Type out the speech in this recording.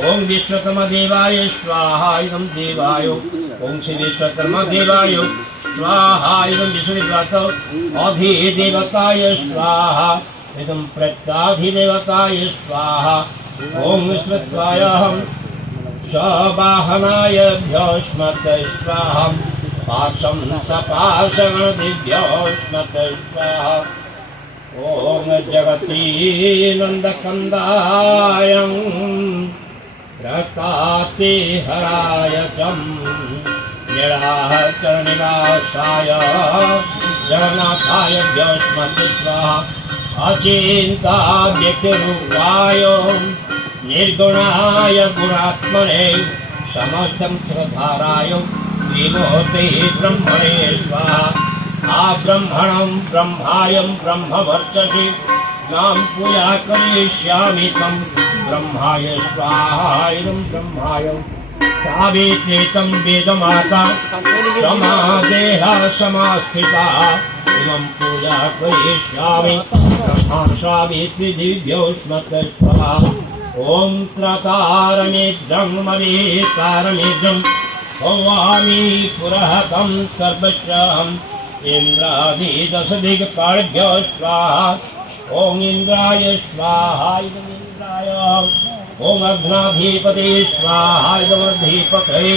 ओम विश्वकर्मदेवाय स्वाहा इदं देवाय ओम श्री विश्वकर्मदेवाय स्वाहा इदं विष्णुदेवताय अधिदेवताय स्वाहा इदं प्रत्याधिदेवताय स्वाहा ओम विश्वत्वायहं सवाहनाय भ्योष्मते स्वाहा पाशं सपाशगणदिभ्योष्मते स्वाहा ओम जगती नंदकंदाय प्रकाशे हराय चं निराचरनिवासाय जगन्नाथाय भ्योष्मते स्वाहा अचिन्ताव्यक्तिरूपाय निर्गुणाय गुणात्मने समस्तं सुधाराय विभूते ब्रह्मणे स्वाहा ब्रह्मणं ब्रह्मायं ब्रह्मवर्चसि नाम पूजा करिष्यामि तं ब्रह्माय स्वाहा इदं ब्रह्माय सावित्री तं वेदमाता समादेहा समास्थिता इमं पूजा करिष्यामि ब्रह्मा सावित्री दिव्योष्मते स्वाहा ओम त्रतारमिद्रं मरीतारमिद्रं भवामि पुरहतं सर्वश्रहम् इंद्रादिदशदिक्पालभ्यो स्वाहा ओम इंद्राय स्वाहा इदं इंद्राय ओम अग्नाधिपते स्वाहा इदं अधिपते